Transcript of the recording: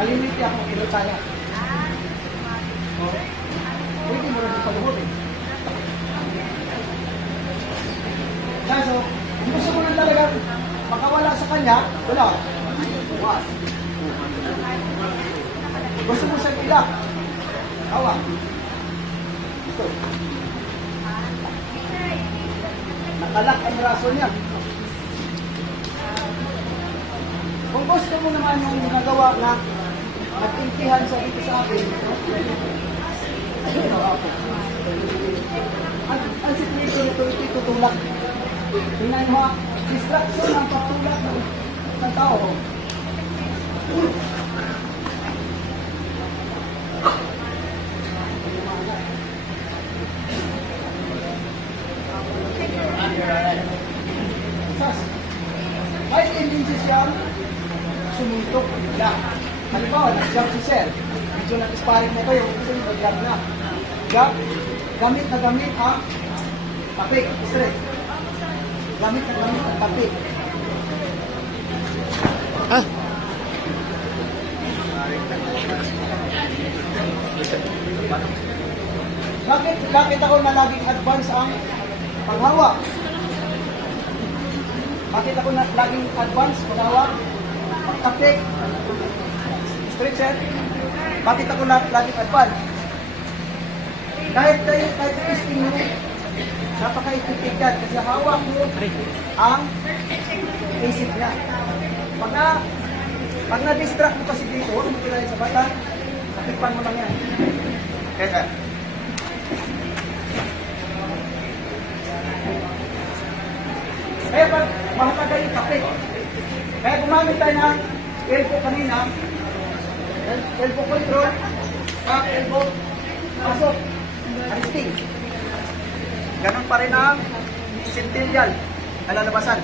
Kalimiti ako, kinutaya. Pwede mo rin ipag-uhod eh. Kaya so, kung gusto mo lang talaga makawala sa kanya, wala. Bukas. Gusto mo siya ilak. Hawa. Ito. Nakalak ang braso niya. Kung gusto mo naman yung ginagawa na nag-intihan sa ito sa akin, ang situation ito, tutulak. Tingnan mo, distraction ang pagtulak ng tao. May tendency siyang sumuntok bigla. Halimbawa, nag-jump si Sir. Medyo nag-sparring na kayo, gusto nyo nag-jump na. Jump, gamit na gamit ang papik, stress. Gamit na gamit ang papik. Ah? Bakit ako na laging advance ang panghawa? Bakit ako na laging advance panghawa? Pagtapik. Stretcher. Bakit ako na laging advance? Kahit testing mo, napaka-effective yan kasi hawak mo ang isip niya. Pag na-distract mo kasi dito, huwag mo kilala sa bata, natikpan mo lang yan. Kaya pag mahalaga yung tapik. Kaya gumamit tayo ng elbow kanina, elbow control, back elbow, pasok, aristing. Ganun pa rin ang centennial na lalabasan.